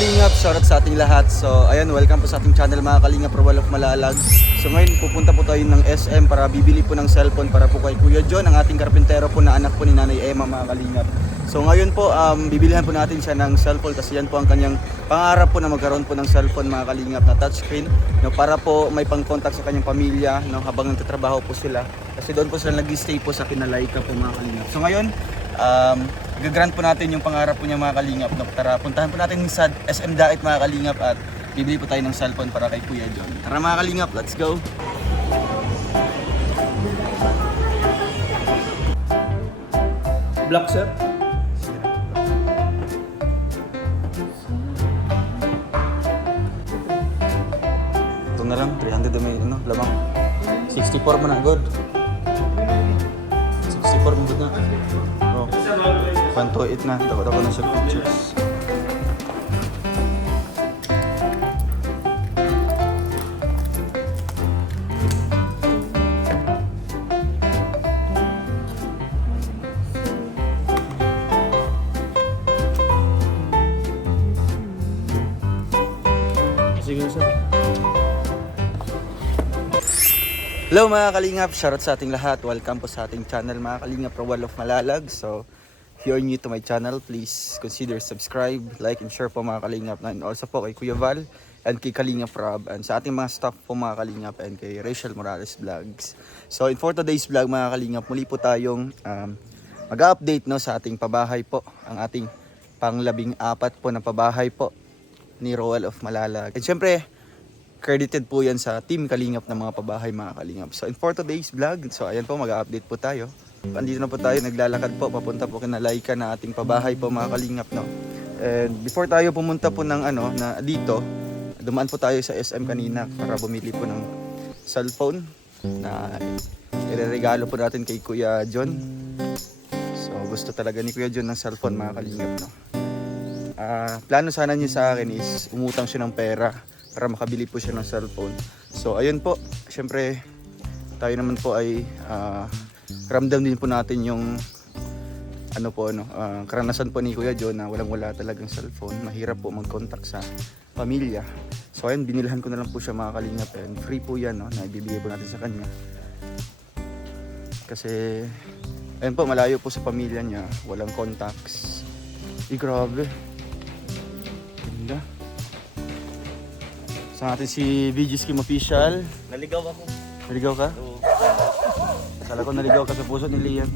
Kalingap, shoutout sa ating lahat. So ayun, welcome po sa ating channel mga Kalingap, Roel of Malalag. So ngayon pupunta po tayo ng SM para bibili po ng cellphone para po kay Kuya John, ang ating karpintero po na anak po ni Nanay Emma mga Kalingap. So ngayon po bibilihan po natin siya ng cellphone kasi yan po ang kanyang pangarap po na magkaroon po ng cellphone mga Kalingap na touchscreen, no, para po may pang-contact sa kanyang pamilya, no, habang nagtatrabaho po sila. Kasi doon po sila nag-stay po sa Kinalaika po mga Kalingap. So ngayon gagrant po natin yung pangarap po niya mga Kalingap, no? Tara, puntahan po natin sa SM Dait mga Kalingap at bibili po tayo ng cellphone para kay Kuya John. Tara mga Kalingap, let's go! Black, sir? Ito na lang, 300 na may lamang. 64 mo na, good. 64 mo good na. Oh. 128 na, takot ako na sa pictures. Sige, sir. Hello mga Kalingap, shoutout sa ating lahat. Welcome po sa ating channel mga Kalingap, Roel of Malalag. So, if you're new to my channel, please consider subscribe, like, and share po mga Kalingap. And also po kay Kuya Val and kay Kalingap Rob and sa ating mga staff po mga Kalingap and kay Rachel Morales Vlogs. So, for today's vlog mga Kalingap, muli po tayong mag-update no, sa ating pabahay po. Ang ating pang-14 po na pabahay po ni Roel of Malalag. And syempre, credited po yan sa Team Kalingap ng mga pabahay mga Kalingap. So, for today's vlog, so ayan po, mag-update po tayo. Andito na po tayo, naglalakad po, papunta po kina Laika na ating pabahay po mga Kalingap, no. And before tayo pumunta po ng na dito, dumaan po tayo sa SM kanina para bumili po ng cellphone na ireregalo po natin kay Kuya John. So, gusto talaga ni Kuya John ng cellphone mga Kalingap, no. Plano sana niya sa akin is umutang siya ng pera para makabili po siya ng cellphone. So ayun po, syempre tayo naman po ay ramdam din po natin yung karanasan po ni Kuya John na wala talagang cellphone. Mahirap po mag-contact sa pamilya. So ayun, binilhan ko na lang po siya mga Kalingap and free po yan, no, na ibibigay po natin sa kanya. Kasi ayun po, malayo po sa pamilya niya, walang contacts. Grabe. Ganda. Sa atin si VG Scheme Official. Naligaw ako. Naligaw ka? Oo. Akala ko naligaw ka sa puso ni Lian.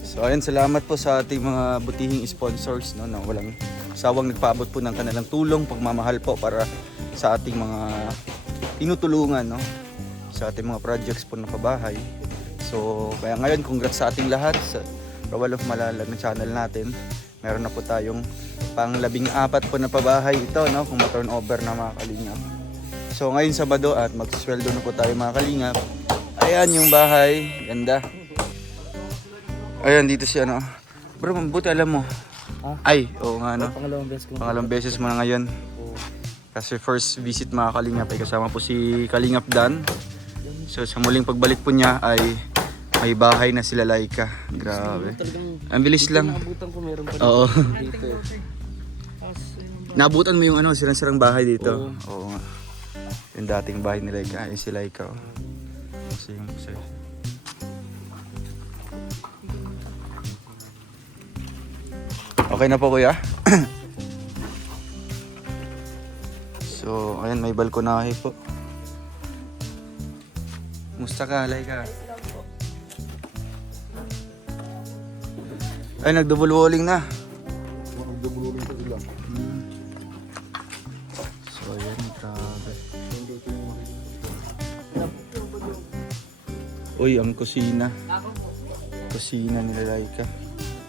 So ayun, salamat po sa ating mga butihing sponsors, no, na walang sawang nagpaabot po ng kanilang tulong, pagmamahal po para sa ating mga tinutulungan, no, sa ating mga projects po ng pabahay. So kaya ngayon, congrats sa ating lahat sa Roel of Malalag na channel natin. Meron na po tayong pang-14 po na pabahay ito, no, kung ma-turnover na mga Kalingap. So ngayon Sabado at magsisweldo na po tayo mga Kalingap. Ayan yung bahay, ganda. Ayan dito si bro, mabuti alam mo. Ay, oo nga, no. Pangalawang beses mo na ngayon. Kasi first visit mga Kalingap ay kasama po si Kalingap Dan. So sa muling pagbalik po niya ay may bahay na sila Laika. Grabe. Ang bilis lang. Naabutan ko, meron pa Oo. dito. Naabutan mo yung sirang-sirang bahay dito. Oo nga. Yung dating bahay ni Laika. Yung si Laika. Kasi yung okay na po kuya? So, ayan, may balkonahe po. Musta ka, Laika? Ay, nag-double walling na. Nag-double walling pa sila. So, ayan, grabe. Uy, ang kusina. Kusina nila Laika.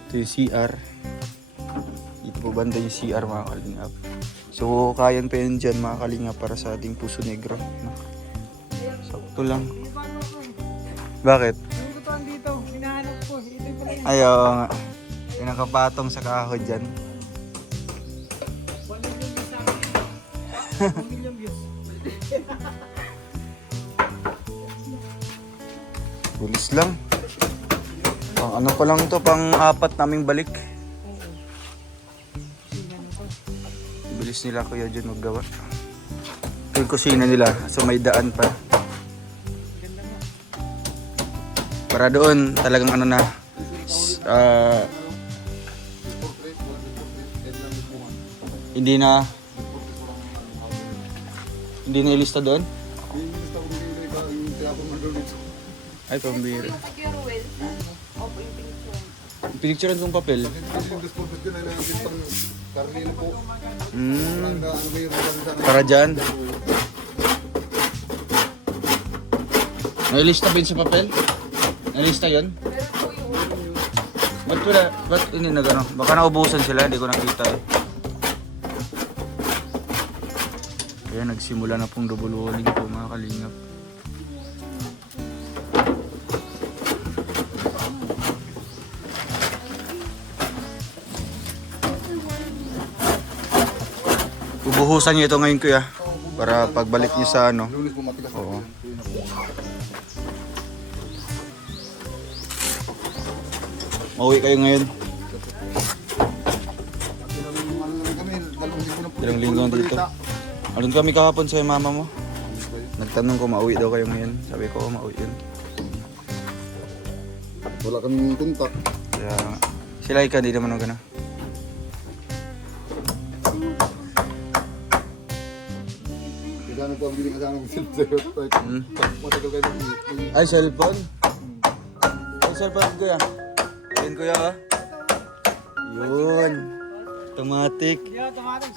Ito yung CR. Dito po banda yung CR mga Kalingap. So, kayan pa yun dyan mga Kalingap para sa ating puso negro. No? Sakto lang. Bakit? Dito, hinahanap ko. Ito pala yung Ayaw nga. Yung nakapatong sa kahoy dyan. 1 million views sa akin. 1 million views. Bulis lang. Ano pa lang to, pang-apat naming balik. Bilis nila kuya dyan maggawa. Ito yung kusina nila, so may daan pa. Para doon, talagang ano na, hindi na ilista doon? Ay, pambira. Pinicturean kong papel. Para dyan. Nailista ba yun sa papel? Nailista yun? Ba't wala? Ba't ini na gano'n? Baka naubusan sila, hindi ko nakita eh. Kaya nagsimula na pong double walling po mga kalingap. Bubuhusan niyo ito ngayon kuya para pagbalik niyo sa ano. Oo. Mauwi kayo ngayon. Ilang linggo dito. Alun kami kahapon sa mama mo. Nagtanong ko mauwi daw kayo ngayon. Sabi ko mauwi yun. Wala kaming kontak. Kaya sila ika, di naman ako na. Kasama po ang biling kasama ng cellphone. Matagal kayo ng... Ay, cellphone? Ay, cellphone kuya. Ayun kuya ka. Yun. Automatic.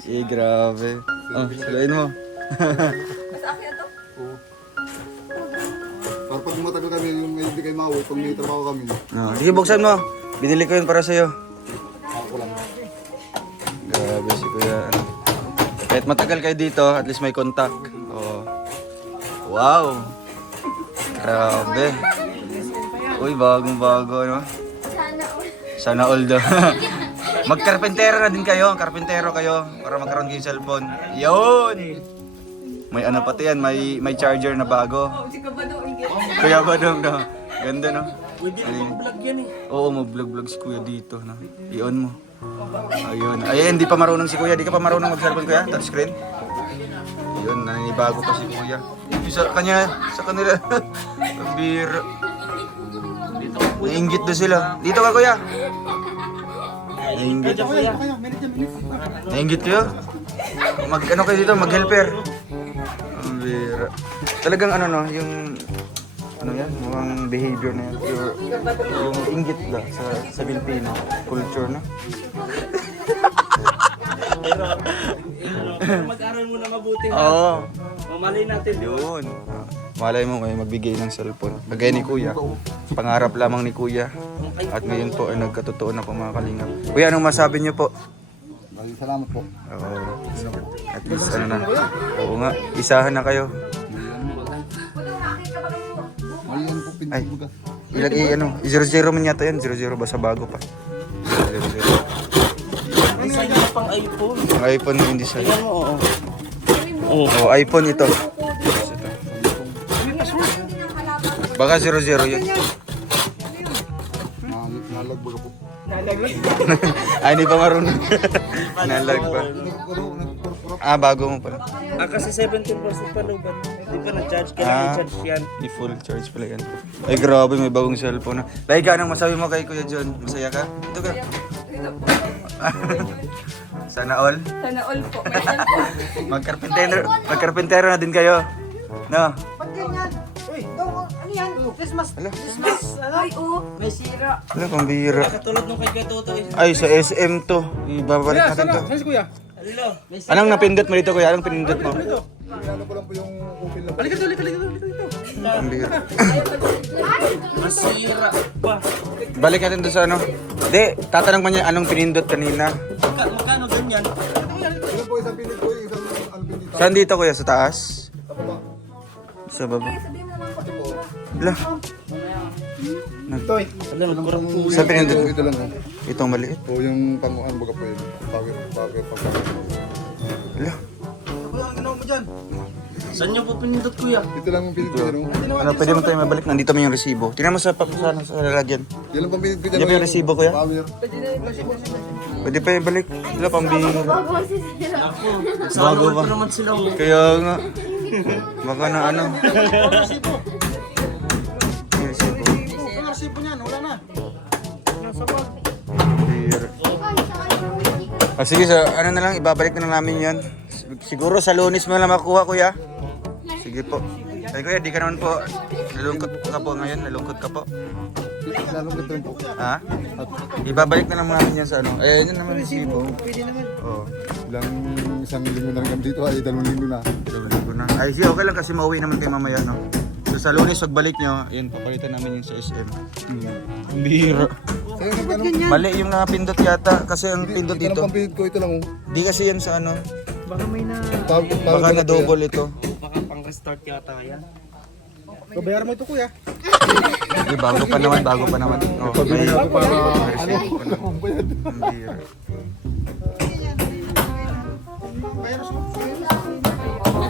Eh, grabe. Oh, sabayin mo. Para pag matagal kami, yung hindi kayo mauwi, pag may trabaho kami. Oh, sige, buksan mo. Binili ko yun para sa'yo. Ako lang. Grabe si kuya. Kahit matagal kayo dito, at least may contact. Oh. Wow. Grabe. Uy, bagong-bago, ano? Sana all daw. Magkarpentero na din kayo. Karpentero kayo para magkaroon kayo cellphone. Yun! May ano pati yan, may charger na bago. Kuya Badong, no? Ganda, no? Vlog yan eh. Oo, mag-vlog si kuya dito, no? I-on mo. Ayun. Ayun, hindi pa marunong si kuya. Di ka pa marunong mag-cellphone kuya? Touchscreen? Ayun, naninibago pa si kuya. Sa kanila. Biro. Nainggit doon sila. Dito ka kuya. Nainggit. Nainggit kayo? Ano kayo dito? Mag-helper. Ang biro. Talagang ano no, yung ano yan, mukhang behavior na yan. Yung inggit ba sa Filipino culture, no? Mag-aral mo na mabuti. Oo. Mamalay natin. Yun. Malay mo kayo magbigay ng cellphone. Kagaya ni Kuya. Pangarap lamang ni Kuya. At ngayon po ay nagkatotoo na po mga kalingap. Kuya, anong masabi niyo po? Maraming salamat po. Oo. At least ano na. Oo nga. Isahan na kayo. Maliyan po Ay. pinagbugas. Ilag 0-0 man yata yan. 0-0 basta bago pa. 0-0. Design na pang iPhone. Ang iPhone yung design. Ayan mo, oo. Oh, iPhone ito. Baka 0-0 yun. Nalagbag ako. Ay, hindi pa marunong. Nalag pa. Bago mo pala. Kasi 17% pa luban. Di ba na-charge? Kailangan i-charge yan. Full charge pala yan. Ay, grabe, may bagong cellphone na. Laika, anong masabi mo kay Kuya John? Masaya ka? Ito ka. Sana all? Sana all po. May cellphone. Magkarpentero na din kayo. No? Ba't ganyan? Uy, ano yan? Christmas. Christmas. Ay, oo. May sira. Wala, pambihira. Katulad nung kay Gatoto. Ay, sa SM to. Ibabalik natin to. Saan si Kuya? Alilo. Anong napindot mo dito, Kuya? Anong pinindot mo? Ano ko lang po yung open lang. Halika dito. Pambihira. Masira. Ba? Balik natin doon sa ano. Hindi, tatanong mo niya anong pinindot kanina. Magkano ganyan? Yun po isang pinit ko, isang ano pinit. Saan dito, Kuya? Sa taas? Sa baba. Wala. Toy. Alam, nagkurang po. Sa pinindot mo? Ito lang po. Itong maliit. O yung panguan baga po yun. Power. Wala. Saan niyo po pinindot kuya? Ito lang ang pinipili, no? Ano, pwede mo tayo mabalik? Nandito mo yung resibo. Tingnan mo sa lalagyan. Yan lang pang pinipili. Yan ba yung resibo, kuya? Power. Pwede pa ibalik. Wala pang bihira. Ako, sa Bago ano ba? ko naman sila. Kaya nga. Baka na ano. Yung resibo. Bihira. Sige, so ano na lang, ibabalik na lang namin yan. Siguro sa Lunes mo lang makuha, kuya. Sige po. Ay kuya, di ka naman po. Nalungkot ka po ngayon, nalungkot ka po. Lalong ko ito po. Ha? Ibabalik na lang namin yan sa ano. Eh, yun naman resibo. Oo. Ilang isang linggo na lang kami dito ay 2 linggo na. Ibabalik ko na. Ay, sige, okay lang kasi mauwi naman kayo mamaya, no? So sa Lunes, pagbalik nyo, yun, papalitan namin yung sa SM. Ang bihira. Sa'yo nag ano? Mali yung nakapindot yata kasi ang pindot Ito lang dito. pang pinipili ko, ito lang oh. Di kasi yan sa ano. Power Baka na double ito. Baka pang restart yata yan. Babayaran mo ito kuya. Di, bago pa naman, bago pa naman. Oh, Pabili ako para ano? Ang bayad. Ang bihira.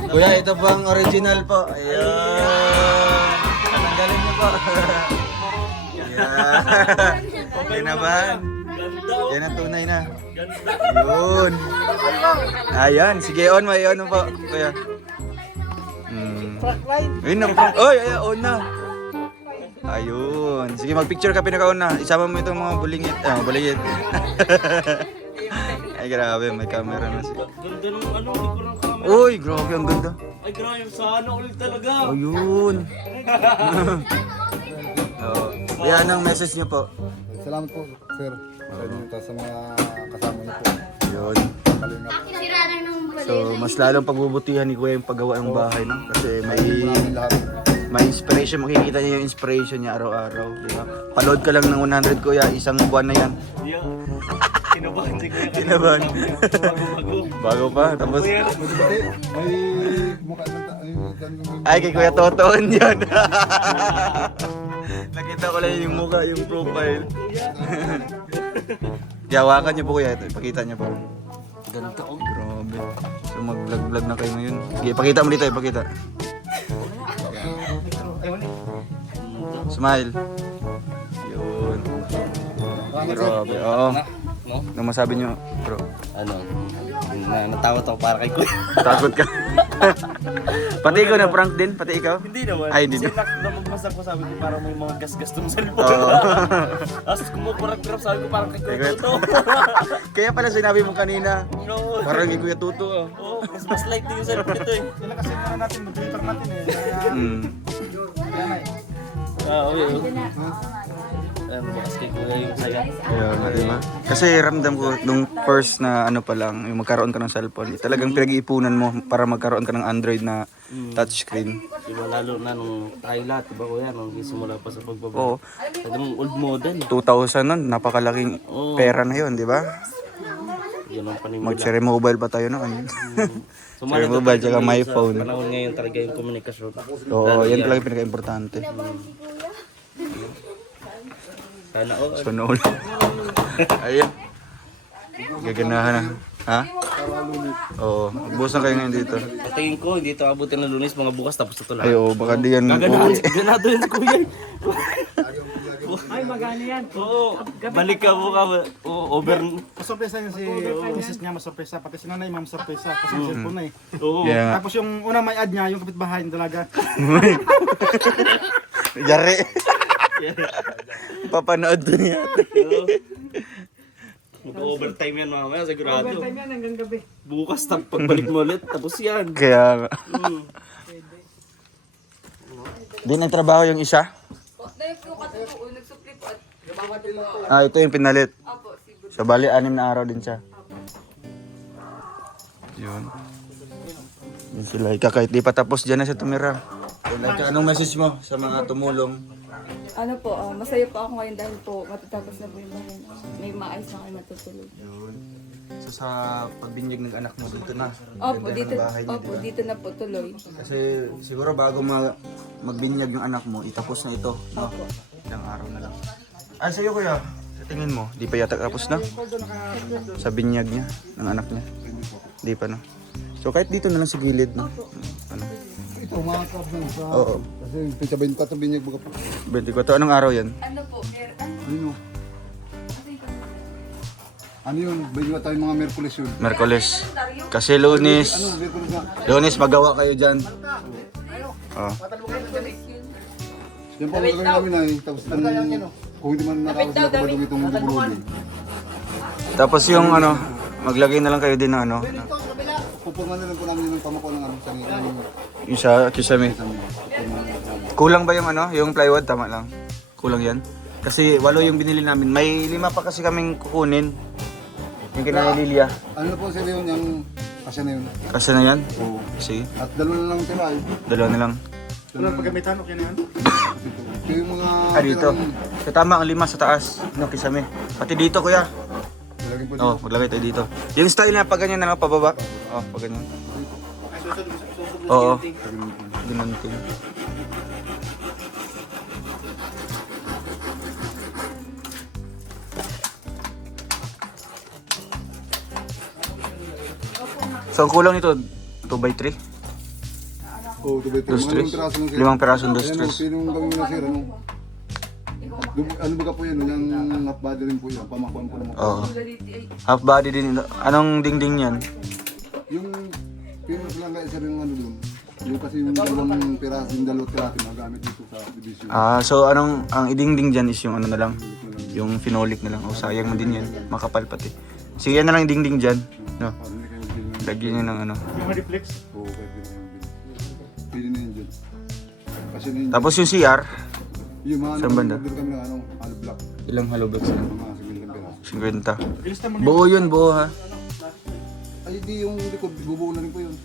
Kuya, ito po ang original po. Ayan. Tanggalin niyo po. Ayan. Okay na ba? Yan ang tunay na. Yun. Ayan. Sige, on mo. I-on mo po. Kuya. Ayun na po. Oy, ayan, on na. Ayun. Sige, mag-picture ka pinaka-on na. Isama mo itong mga bulingit. Bulingit. Ay, grabe. May camera na siya. Ganda ng ano, hindi ko lang camera. Uy, grabe. Ang ganda. Ay, grabe, sana ulit talaga. Ayun. Oh. Yan ang message niyo po. Salamat po, sir. Sa inyo, sa mga kasama niyo po. Yun. Kalingap. So, mas lalong pagbubutihan ni Kuya yung paggawa ng bahay, no? Kasi Maraming lahat. may inspiration, makikita niya yung inspiration niya araw-araw, di ba? Paload ka lang ng 100, Kuya, isang buwan na yan. Yeah. Kinabahan si kuya. Kinabahan. Bago-bago. Bago pa, tapos... Buti, may mukha ng Ay, kay Kuya Totoon yun. Nakita ko lang yung mukha, yung profile. Yawakan niyo po, Kuya. Ito, ipakita niyo po. Ganito oh. Grabe. So, mag-vlog na kayo ngayon. Sige, ipakita mo dito, ipakita. Smile. Yun. Grabe. Oo. No? Ano masabi niyo, bro? Ano? Natawa ako para kay kuya. Takot ka. Pati ikaw na prank din? Pati ikaw? Hindi naman. Ay, hindi Kasi na magbasa ko sabi ko parang may mga gas-gas tong cellphone. Oo. Tapos kumukurap-kurap sabi ko parang kay Kay kuya Kuya to. Kaya pala sinabi mo kanina, No. parang kay Kuya Tuto. Oo, mas light din yung cellphone nito eh. Mm. Okay. Bukas kay kuya yung saya. Kaya nga, diba? Kasi ramdam ko, nung first na ano pa lang, yung magkaroon ka ng cellphone, talagang pinag-iipunan mo para magkaroon ka ng Android na touchscreen. Diba lalo na nung tayo lahat, diba kuya, nung simula pa sa pagbaba. Oo. Sabi mong old model. 2,000 nun, napakalaking pera na yun, di ba? Yun ang panimula. Mag-cherry mobile pa tayo noon. So, Cherry mahalaga mobile, talaga tsaka my sa phone. Panahon ngayon talaga yung komunikasyon. Oo, yan talaga yung pinaka-importante. Sana all. So, noon. Ayun. Gaganahan na. Ha? Oo, magbuhos na kayo ngayon dito. Patingin ko, hindi ito abutin ng Lunes, mga bukas tapos ito Ay, lahat. oo, baka di yan. Ganado yan si kuya. Ay, magana yan. Oo, balik ka mo ka. Oo, over. Masurpresa niya si misis niya, masurpresa. Pati si nanay, ma'am, surpresa. Kasi yung cellphone na eh. Oo. Yeah. Tapos yung unang may ad niya, yung kapitbahay ng dalaga. Yari. Papanood doon niya. Mag-overtime yan mamaya, sigurado. Time yan hanggang gabi. Bukas pagbalik mo ulit, tapos yan. Kaya nga. Hmm. Di nagtrabaho yung isa? Nagsupli po at Ah, ito yung pinalit. apo, siguro. So, bali, 6 na araw din siya. Yun. Yun sila. Ika, kahit di pa tapos dyan na siya tumira. So, anong message mo sa mga tumulong? Ano po, masaya po ako ngayon dahil po matatapos na po yung bahay. May maayos na kayo matutuloy. Yun. So, sa pagbinyag ng anak mo, dito na. Opo, Ganda dito, ng bahay niya, opo, diba? dito na po tuloy. Kasi siguro bago magbinyag yung anak mo, itapos na ito. No? Opo. Ilang araw na lang. Ay, sa'yo kuya, sa tingin mo, di pa yata tapos na? Sa binyag niya, ng anak niya? Di pa, no? So kahit dito na lang sa gilid, no? Ano? Ito, umakap na sa... Oo. Kasi pizza 24 binyag baga po. 24. Anong araw yan? Ano po, Ano? Ano yun? Bayo tayo mga Merkulis yun. Merkules. Kasi Lunes. Ano, Merkulis na? Lunes magawa kayo dyan. Oh. Yan po ang gagawin namin ay. Tapos kung hindi man natapos na kapag itong bubulog. Tapos yung ano, maglagay na lang kayo din ng ano. Pupurman na lang po namin yung pamako ng ano. Yung sa kisame. Kulang ba yung ano, yung plywood? Tama lang. Kulang yan. Kasi 8 yung binili namin. May 5 pa kasi kaming kukunin. Yung kina Lilia. Ano na po sila yun, yung kasya na yun. Kasi na yan. Oo. Sige. At dalawa na lang sila ay. 2 na lang. Walang paggamitan, okay na yan. Yung mga... Dito. So, tama ang 5 sa taas. No, kisame. Pati dito kuya. Lagyan po Oh, maglagay tayo dito. Yung style na pag ganyan na lang, pababa. Oh, pag ganyan. Oo. Ginanting. So, ang kulang nito, 2x3? Oo, tuloy tayo. Dos, Mga tres. 5 piraso lang sir. 5 pirasong dos, Ayan o, tres. pinong gawin mo na sir, ano? Ano ba po yun? Yung half body rin po yun. Pamakuan po naman. Oo. Half body din. Anong dingding yan? Yung pinong lang guys, sir, yung ano dun. Yung kasi yung dalawang piraso, yung dalawang piraso na gamit dito sa division. So anong, ang idingding dyan is yung ano na lang? Yung phenolic na lang. Oh, sayang mo din yan. Makapal pati. Sige, yan na lang yung dingding dyan. No? Para hindi kayo bilhin. Lagyan nyo ng ano. Yung reflex. Oo, pwede na yung bilhin. Pili na yun dyan. Kasi na yun. Tapos yung CR, Yung mga saan banda? nag-order kami ng ano, hollow block. ilang hollow blocks na? Mga sigilang piraso. 50. Ilista mo na Buo yun, buo ha? Ay, di yung likod, bubuo na rin po yun.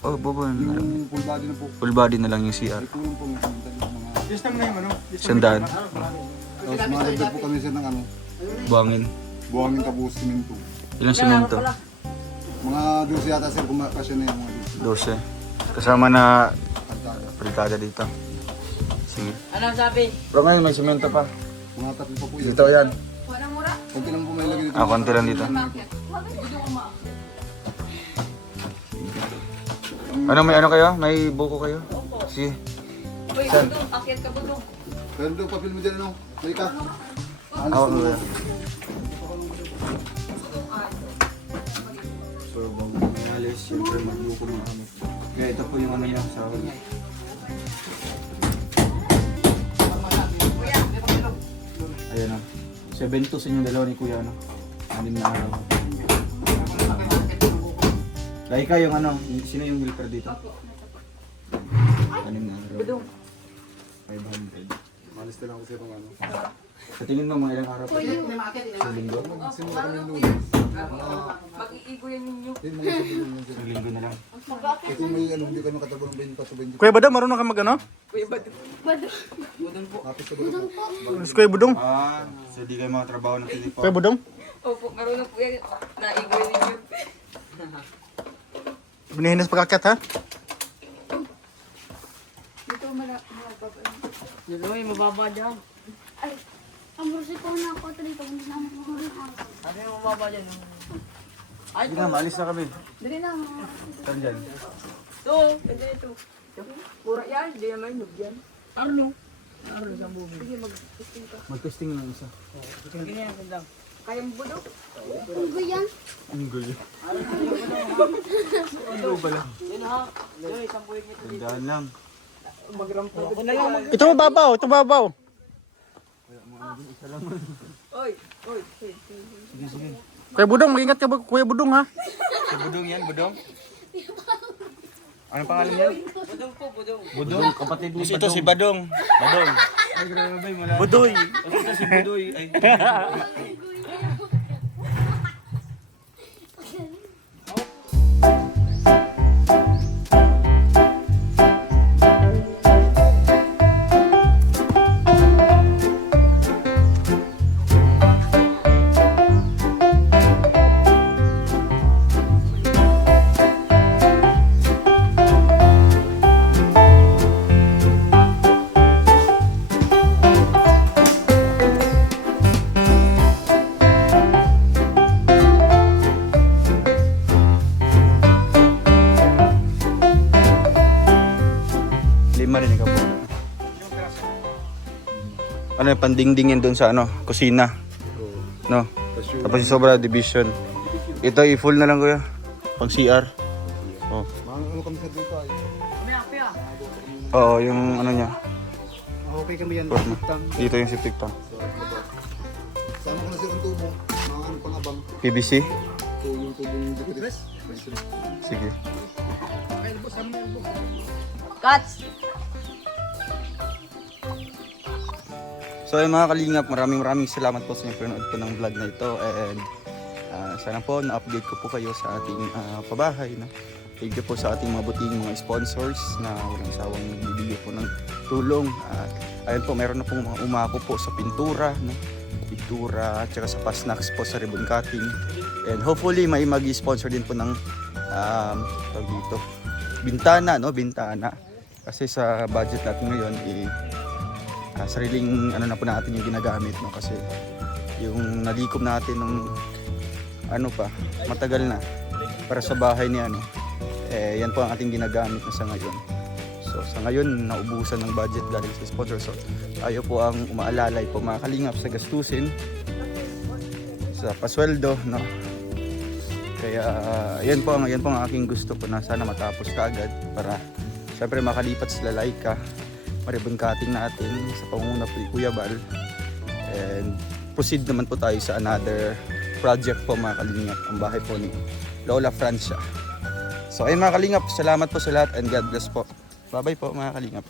Oh, buo na lang. Yung full body na po. Full body na lang yung CR. Ay, kulang po yung mga... Ilista mo na yung ano. Sandaan. Tapos mga po kami sir ng ano, Buhangin. buhangin tapos siminto. Ilang semento? Mga 12 yata sir, kung kasi na yung mga 12. Kasama na kantada. pritada dito. Sige. Ano sabi? Pero ngayon may semento pa. Mga tatlo pa po yun. Dito yan. Kunti lang po may lagay dito. Konti lang dito. Ano, may ano kayo? May buko kayo? Sige. Uy, budong, akyat ka budong. Pero doon, papil mo dyan ano, may ka. Ako Alis nga. na. So, bago kami alis, siyempre magbuko na kami. Kaya ito po yung ano niya sa akin. Ayan na. 7 to sa inyong dalawa ni Kuya, ano? 6 na araw. Dahil kayo yung ano, sino yung helper dito? 6 na araw. 500. Malis na lang ako sir ng ano. Sa tingin mo, mga ilang araw pa? Sa linggo? Simula kami lunes. Mag-iigo yan ninyo. Yung mga sabi nyo dyan. Sa linggo na lang. Kasi may ano, hindi kami katabo ng 24 Kuya Badong, marunong ka mag ano? Tapos sa budong po. Kuya Budong. So di kayo mga trabaho ng tinipo. Kuya Budong. Opo, marunong po yan. Naigo yan ninyo. Binihinas pagkakat ha? Dito Yun o, yung mababa dyan. Ay, ang brusi ko na ako dito, hindi na ako ako. Ano yung mababa dyan? Ay, Sige na, maalis na kami. Dali na. Saan dyan? Ito, pwede ito. Pura yan, hindi naman yung yan. Arlo. Arlo sa bubi. Sige, mag-testing ka. Mag-testing lang isa. Ganyan, ganda. Kaya mo budong? Ugo yan. Ang gulo. Yun ha. Yun, isang buwig nito. Tandaan lang. Ako na lang mag... Ito mababaw, ito mababaw. Oy, oy. Sige, sige. Kuya Budong, mag-ingat ka Kuya Budong ha? Si Budong yan, Budong? Anong pangalan niya? Budong po, budong. Budong, kapatid ni Ito si Badong. Badong. Ay, grabe, mula. Budoy. Ito si Budoy. Ay. ano yung pandingdingin doon sa ano, kusina. No? Tapos yung sobra division. Ito i-full na lang kuya. Pang CR. Oh. Ano kami sa dito ay? Oo, yung ano niya. Okay kami yan. Port mo. Dito yung septic tank. Sama ko na sir ang tubo. Mga ano pang abang. PVC? So yung tubong dikit. Sige. Cuts! So ayun mga kalingap, maraming salamat po sa inyo panood po ng vlog na ito and sana po na-update ko po kayo sa ating pabahay. No? Thank you po sa ating mga buting mga sponsors na walang sawang nagbibigay po ng tulong. At ayun po, meron na pong mga umako po sa pintura, no? Pintura at saka sa pasnacks po sa ribbon cutting. And hopefully may mag-sponsor din po ng tawag dito, bintana, no? Bintana. Kasi sa budget natin ngayon sariling ano na po natin yung ginagamit, no? Kasi yung nalikom natin nung ano pa, matagal na para sa bahay ni ano, yan po ang ating ginagamit na sa ngayon. So sa ngayon naubusan ng budget galing sa sponsor, so tayo po ang umaalalay po mga kalingap sa gastusin sa pasweldo, no? Kaya yan po ang aking gusto po na sana matapos kaagad para syempre makalipat sila Laika, ma-ribbon cutting natin sa pangunguna po ni Kuya Bal, and proceed naman po tayo sa another project po mga kalingap, ang bahay po ni Lola Francia. So ayun mga kalingap, salamat po sa lahat and God bless po. Bye bye po mga kalingap.